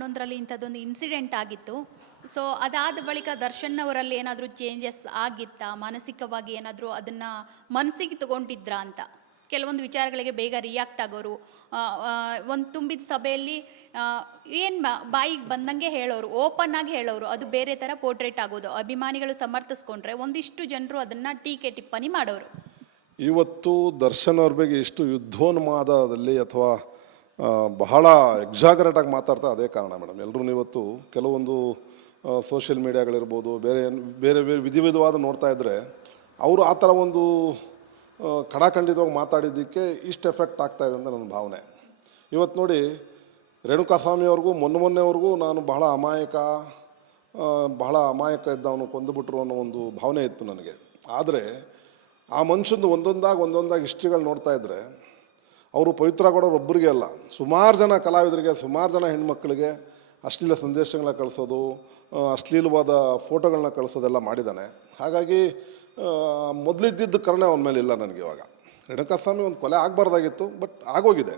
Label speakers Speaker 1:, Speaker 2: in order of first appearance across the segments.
Speaker 1: ಹನ್ನೊಂದರಲ್ಲಿ ಇಂಥದ್ದೊಂದು ಇನ್ಸಿಡೆಂಟ್ ಆಗಿತ್ತು. ಸೊ ಅದಾದ ಬಳಿಕ ದರ್ಶನ್ ಅವರಲ್ಲಿ ಏನಾದರೂ ಚೇಂಜಸ್ ಆಗಿತ್ತಾ? ಮಾನಸಿಕವಾಗಿ ಏನಾದರೂ ಅದನ್ನು ಮನಸ್ಸಿಗೆ ತಗೊಂಡಿದ್ರಾ ಅಂತ? ಕೆಲವೊಂದು ವಿಚಾರಗಳಿಗೆ ಬೇಗ ರಿಯಾಕ್ಟ್ ಆಗೋರು. ಒಂದು ತುಂಬಿದ ಸಭೆಯಲ್ಲಿ ಏನು ಬಾಯಿಗೆ ಬಂದಂಗೆ ಹೇಳೋರು ಓಪನ್ ಆಗಿ ಹೇಳೋರು, ಅದು ಬೇರೆ ಥರ ಪೋರ್ಟ್ರೇಟ್ ಆಗೋದು. ಅಭಿಮಾನಿಗಳು ಸಮರ್ಥಿಸ್ಕೊಂಡ್ರೆ ಒಂದಿಷ್ಟು ಜನರು ಅದನ್ನು ಟೀಕೆ ಟಿಪ್ಪಣಿ ಮಾಡೋರು.
Speaker 2: ಇವತ್ತು ದರ್ಶನ್ ಅವ್ರ ಬಗ್ಗೆ ಇಷ್ಟು ಯುದ್ಧೋನ್ಮಾದದಲ್ಲಿ ಅಥವಾ ಬಹಳ ಎಕ್ಸಾಗ್ರೇಟಾಗಿ ಮಾತಾಡ್ತಾ ಅದೇ ಕಾರಣ ಮೇಡಮ್. ಎಲ್ಲರೂ ಇವತ್ತು ಕೆಲವೊಂದು ಸೋಷಿಯಲ್ ಮೀಡಿಯಾಗಳಿರ್ಬೋದು ಬೇರೆ ಬೇರೆ ಬೇರೆ ವಿಧಿ ವಿಧವಾದ ನೋಡ್ತಾ ಇದ್ದರೆ ಅವರು ಆ ಥರ ಒಂದು ಕಡಾಖಂಡಿತವಾಗಿ ಮಾತಾಡಿದ್ದಕ್ಕೆ ಇಷ್ಟು ಎಫೆಕ್ಟ್ ಆಗ್ತಾ ಇದೆ ಅಂತ ನನ್ನ ಭಾವನೆ. ಇವತ್ತು ನೋಡಿ ರೇಣುಕಾಸ್ವಾಮಿ ಅವ್ರಿಗೂ, ಮೊನ್ನೆ ಮೊನ್ನೆವರೆಗೂ ನಾನು ಬಹಳ ಅಮಾಯಕ ಬಹಳ ಅಮಾಯಕ ಇದ್ದವನು ಕೊಂದುಬಿಟ್ರು ಅನ್ನೋ ಒಂದು ಭಾವನೆ ಇತ್ತು ನನಗೆ. ಆದರೆ ಆ ಮನುಷ್ಯಂದು ಒಂದೊಂದಾಗಿ ಒಂದೊಂದಾಗಿ ಹಿಸ್ಟ್ರಿಗಳು ನೋಡ್ತಾ ಇದ್ದರೆ ಅವರು ಪವಿತ್ರ ಕೊಡೋರು ಒಬ್ಬರಿಗೆ ಅಲ್ಲ. ಸುಮಾರು ಜನ ಕಲಾವಿದರಿಗೆ, ಸುಮಾರು ಜನ ಹೆಣ್ಮಕ್ಳಿಗೆ ಅಶ್ಲೀಲ ಸಂದೇಶಗಳನ್ನ ಕಳಿಸೋದು ಅಶ್ಲೀಲವಾದ ಫೋಟೋಗಳನ್ನ ಕಳಿಸೋದೆಲ್ಲ ಮಾಡಿದ್ದಾನೆ. ಹಾಗಾಗಿ ಮೊದಲಿದ್ದಿದ್ದ ಕರುಣೆ ಅವನ ಮೇಲೆ ಇಲ್ಲ ನನಗೆ ಇವಾಗ. ರೇಣುಕಾಸ್ವಾಮಿ ಒಂದು ಕೊಲೆ ಆಗಬಾರ್ದಾಗಿತ್ತು, ಬಟ್ ಆಗೋಗಿದೆ.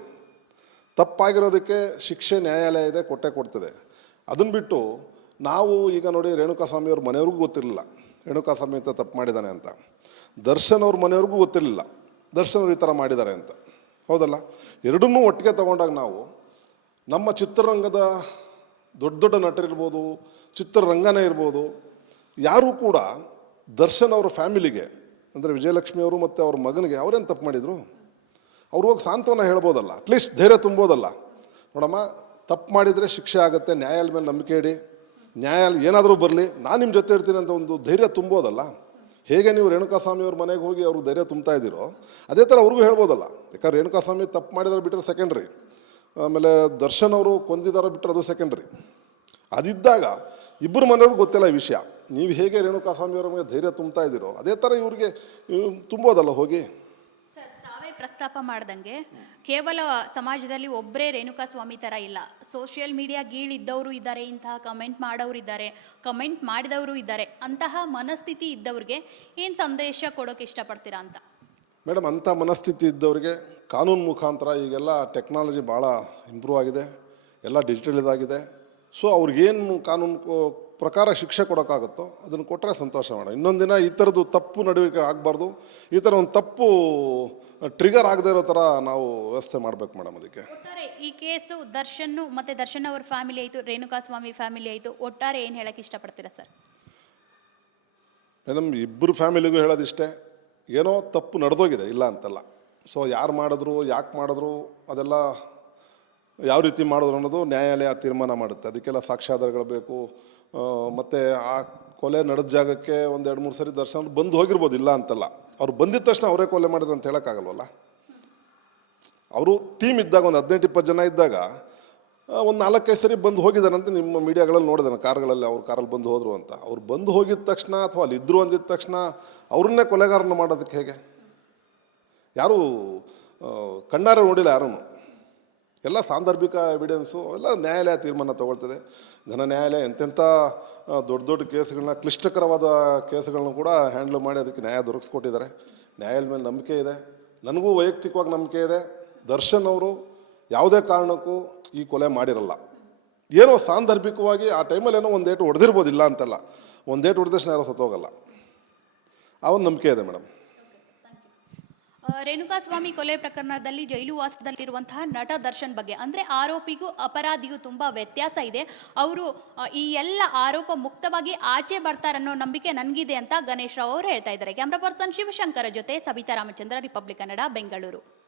Speaker 2: ತಪ್ಪಾಗಿರೋದಕ್ಕೆ ಶಿಕ್ಷೆ ನ್ಯಾಯಾಲಯ ಇದೆ ಕೊಟ್ಟೆ ಕೊಡ್ತದೆ. ಅದನ್ನು ಬಿಟ್ಟು ನಾವು ಈಗ ನೋಡಿ ರೇಣುಕಾಸ್ವಾಮಿ ಅವ್ರ ಮನೆಯವ್ರಿಗೂ ಗೊತ್ತಿರಲಿಲ್ಲ. ರೇಣುಕಾಸ್ವಾಮಿ ಅಂತ ತಪ್ಪು ಮಾಡಿದ್ದಾನೆ ಅಂತ. ದರ್ಶನ್ ಅವ್ರ ಮನೆಯವ್ರಿಗೂ ಗೊತ್ತಿರಲಿಲ್ಲ. ದರ್ಶನ್ ಅವ್ರು ಈ ಥರ ಮಾಡಿದ್ದಾರೆ ಅಂತ. ಹೌದಲ್ಲ? ಎರಡನ್ನೂ ಒಟ್ಟಿಗೆ ತಗೊಂಡಾಗ ನಾವು ನಮ್ಮ ಚಿತ್ರರಂಗದ ದೊಡ್ಡ ದೊಡ್ಡ ನಟರಿರ್ಬೋದು, ಚಿತ್ರರಂಗನೇ ಇರ್ಬೋದು, ಯಾರೂ ಕೂಡ ದರ್ಶನ್ ಅವರ ಫ್ಯಾಮಿಲಿಗೆ, ಅಂದರೆ ವಿಜಯಲಕ್ಷ್ಮಿ ಅವರು ಮತ್ತು ಅವ್ರ ಮಗನಿಗೆ ಅವರೇನು ತಪ್ಪು ಮಾಡಿದರು? ಅವ್ರು ಹೋಗಿ ಸಾಂತ್ವನ ಹೇಳ್ಬೋದಲ್ಲ ಅಟ್ಲೀಸ್ಟ್ ಧೈರ್ಯ ತುಂಬೋದಲ್ಲ. ನೋಡಮ್ಮ, ತಪ್ಪು ಮಾಡಿದರೆ ಶಿಕ್ಷೆ ಆಗುತ್ತೆ ನ್ಯಾಯಾಲಯ ಮೇಲೆ ನಂಬಿಕೆ ಇಡಿ ನ್ಯಾಯಾಲಯ ಏನಾದರೂ ಬರಲಿ, ನಾನು ನಿಮ್ಮ ಜೊತೆ ಇರ್ತೀನಿ ಅಂತ ಒಂದು ಧೈರ್ಯ ತುಂಬೋದಲ್ಲ? ಹೇಗೆ ನೀವು ರೇಣುಕಾಸ್ವಾಮಿ ಅವ್ರ ಮನೆಗೆ ಹೋಗಿ ಅವರು ಧೈರ್ಯ ತುಂಬ್ತಾ ಇದ್ದೀರೋ, ಅದೇ ಥರ ಅವ್ರಿಗೂ ಹೇಳ್ಬೋದಲ್ಲ. ಯಾಕಂದ್ರೆ ರೇಣುಕಾಸ್ವಾಮಿ ತಪ್ಪು ಮಾಡಿದ್ರೆ ಬಿಟ್ಟರೆ ಸೆಕೆಂಡ್ರಿ ಆಮೇಲೆ ದರ್ಶನ್ ಅವರು ಕೊಂದಿದಾರ ಬಿಟ್ಟರೆ ಅದು ಸೆಕೆಂಡ್ರಿ ಅದಿದ್ದಾಗ ಇಬ್ಬರು ಮನೆಯವ್ರಿಗೂ ಗೊತ್ತಿಲ್ಲ ಈ ವಿಷಯ. ನೀವು ಹೇಗೆ ರೇಣುಕಾಸ್ವಾಮಿ ಅವ್ರ ಮೇಲೆ ಧೈರ್ಯ ತುಂಬ್ತಾ ಇದ್ದೀರೋ, ಅದೇ ಥರ ಇವ್ರಿಗೆ ಇವ್ ತುಂಬೋದಲ್ಲ ಹೋಗಿ.
Speaker 1: ಪ್ರಸ್ತಾಪ ಮಾಡ್ದಂಗೆ ಕೇವಲ ಸಮಾಜದಲ್ಲಿ ಒಬ್ಬರೇ ರೇಣುಕಾ ಸ್ವಾಮಿ ಥರ ಇಲ್ಲ. ಸೋಷಿಯಲ್ ಮೀಡಿಯಾ ಗೀಳಿದ್ದವರು ಇದ್ದಾರೆ, ಇಂತಹ ಕಮೆಂಟ್ ಮಾಡೋರು ಇದ್ದಾರೆ, ಕಮೆಂಟ್ ಮಾಡಿದವರು ಇದ್ದಾರೆ, ಅಂತಹ ಮನಸ್ಥಿತಿ ಇದ್ದವ್ರಿಗೆ ಏನು ಸಂದೇಶ ಕೊಡೋಕೆ ಇಷ್ಟಪಡ್ತೀರಾ ಅಂತ?
Speaker 2: ಮೇಡಮ್, ಅಂಥ ಮನಸ್ಥಿತಿ ಇದ್ದವರಿಗೆ ಕಾನೂನು ಮುಖಾಂತರ ಈಗೆಲ್ಲ ಟೆಕ್ನಾಲಜಿ ಭಾಳ ಇಂಪ್ರೂವ್ ಆಗಿದೆ. ಎಲ್ಲ ಡಿಜಿಟಲ್ ಇದಾಗಿದೆ ಸೊ ಅವ್ರಿಗೇನು ಕಾನೂನು ಪ್ರಕಾರ ಶಿಕ್ಷೆ ಕೊಡೋಕ್ಕಾಗುತ್ತೋ ಅದನ್ನು ಕೊಟ್ಟರೆ ಸಂತೋಷ ಮೇಡಮ್ ಇನ್ನೊಂದು ದಿನ ಈ ಥರದ್ದು ತಪ್ಪು ನಡವಳಿಕೆ ಆಗಬಾರ್ದು. ಈ ಥರ ಒಂದು ತಪ್ಪು ಟ್ರಿಗರ್ ಆಗದೆ ಇರೋ ಥರ ನಾವು ವ್ಯವಸ್ಥೆ ಮಾಡಬೇಕು ಮೇಡಮ್ ಅದಕ್ಕೆ.
Speaker 1: ಒಟ್ಟಾರೆ ಈ ಕೇಸು ದರ್ಶನ್ ಮತ್ತು ದರ್ಶನ್ ಅವ್ರ ಫ್ಯಾಮಿಲಿ ಆಯಿತು ರೇಣುಕಾಸ್ವಾಮಿ ಫ್ಯಾಮಿಲಿ ಆಯಿತು ಒಟ್ಟಾರೆ ಏನು ಹೇಳಕ್ಕೆ ಇಷ್ಟಪಡ್ತೀರಾ ಸರ್?
Speaker 2: ಮೇಡಮ್ ಇಬ್ಬರು ಫ್ಯಾಮಿಲಿಗೂ ಹೇಳೋದಿಷ್ಟೇ. ಏನೋ ತಪ್ಪು ನಡೆದೋಗಿದೆ ಇಲ್ಲ ಅಂತಲ್ಲ. ಸೊ ಯಾರು ಮಾಡಿದ್ರು ಯಾಕೆ ಮಾಡಿದ್ರು ಅದೆಲ್ಲ ಯಾವ ರೀತಿ ಮಾಡಿದ್ರು ಅನ್ನೋದು ನ್ಯಾಯಾಲಯ ತೀರ್ಮಾನ ಮಾಡುತ್ತೆ. ಅದಕ್ಕೆಲ್ಲ ಸಾಕ್ಷ್ಯಾಧಾರಗಳು ಬೇಕು. ಮತ್ತು ಆ ಕೊಲೆ ನಡೆದ ಜಾಗಕ್ಕೆ ಒಂದು ಎರಡು ಮೂರು ಸರಿ ದರ್ಶನ ಬಂದು ಹೋಗಿರ್ಬೋದು, ಇಲ್ಲ ಅಂತಲ್ಲ. ಅವ್ರು ಬಂದಿದ್ದ ತಕ್ಷಣ ಅವರೇ ಕೊಲೆ ಮಾಡಿದ್ರು ಅಂತ ಹೇಳೋಕ್ಕಾಗಲ್ವಲ್ಲ? ಅವರು ಟೀಮ್ ಇದ್ದಾಗ, ಒಂದು ಹದಿನೆಂಟು ಇಪ್ಪತ್ತು ಜನ ಇದ್ದಾಗ ಒಂದು ನಾಲ್ಕೈದು ಸರಿ ಬಂದು ಅಂತ ನಿಮ್ಮ ಮೀಡಿಯಾಗಳಲ್ಲಿ ನೋಡಿದಾನೆ ಕಾರ್ಗಳಲ್ಲಿ ಅವ್ರ ಕಾರಲ್ಲಿ ಬಂದು ಹೋದರು ಅಂತ. ಅವ್ರು ಬಂದು ಹೋಗಿದ ತಕ್ಷಣ ಅಥವಾ ಅಲ್ಲಿ ಇದ್ದರು ಅಂದಿದ್ದ ತಕ್ಷಣ ಅವ್ರನ್ನೇ ಕೊಲೆಗಾರನ ಮಾಡೋದಕ್ಕೆ ಹೇಗೆ? ಯಾರೂ ಕಣ್ಣಾರೆ ನೋಡಿಲ್ಲ ಯಾರೂ ಎಲ್ಲ ಸಾಂದರ್ಭಿಕ ಎವಿಡೆನ್ಸು ಎಲ್ಲ ನ್ಯಾಯಾಲಯ ತೀರ್ಮಾನ ತಗೊಳ್ತದೆ. ಘನ ನ್ಯಾಯಾಲಯ ಎಂತೆಂಥ ದೊಡ್ಡ ದೊಡ್ಡ ಕೇಸ್ಗಳನ್ನ ಕ್ಲಿಷ್ಟಕರವಾದ ಕೇಸ್ಗಳನ್ನ ಕೂಡ ಹ್ಯಾಂಡ್ಲ್ ಮಾಡಿ ಅದಕ್ಕೆ ನ್ಯಾಯ ದೊರಕಿಸ್ಕೊಟ್ಟಿದ್ದಾರೆ. ನ್ಯಾಯಾಲಯದ ಮೇಲೆ ನಂಬಿಕೆ ಇದೆ. ನನಗೂ ವೈಯಕ್ತಿಕವಾಗಿ ನಂಬಿಕೆ ಇದೆ. ದರ್ಶನ್ ಅವರು ಯಾವುದೇ ಕಾರಣಕ್ಕೂ ಈ ಕೊಲೆ ಮಾಡಿರಲ್ಲ. ಏನೋ ಸಾಂದರ್ಭಿಕವಾಗಿ ಆ ಟೈಮಲ್ಲಿ ಏನೋ ಒಂದೇಟು ಹೊಡೆದಿರ್ಬೋದಿಲ್ಲ ಹೊಡೆದಿರ್ಬೋದು ಇಲ್ಲ ಅಂತಲ್ಲ ಒಂದು ಹೊಡೆದಷ್ಟು ಯಾರೋ ಸತ್ತೋಗಲ್ಲ. ಆ ಒಂದು ನಂಬಿಕೆ ಇದೆ ಮೇಡಮ್.
Speaker 1: ಆ, ರೇಣುಕಾ ಸ್ವಾಮಿ ಕೊಲೆ ಪ್ರಕರಣದಲ್ಲಿ ಜೈಲು ವಾಸದಲ್ಲಿರುವಂತಹ ನಟ ದರ್ಶನ್ ಬಗ್ಗೆ. ಅಂದ್ರೆ ಆರೋಪಿಗೂ ಅಪರಾಧಿಗೂ ತುಂಬಾ ವ್ಯತ್ಯಾಸ ಇದೆ. ಅವರು ಈ ಎಲ್ಲ ಆರೋಪ ಮುಕ್ತವಾಗಿ ಆಚೆ ಬರ್ತಾರನ್ನೋ ನಂಬಿಕೆ ನನಗಿದೆ ಅಂತ ಗಣೇಶ್ ರಾವ್ ಅವರು ಹೇಳ್ತಾ ಇದ್ದಾರೆ. ಕ್ಯಾಮ್ರಾ ಪರ್ಸನ್ ಶಿವಶಂಕರ ಜೊತೆ ಸಬಿತಾ ರಾಮಚಂದ್ರ ರಿಪಬ್ಲಿಕ್ ಕನ್ನಡ ಬೆಂಗಳೂರು.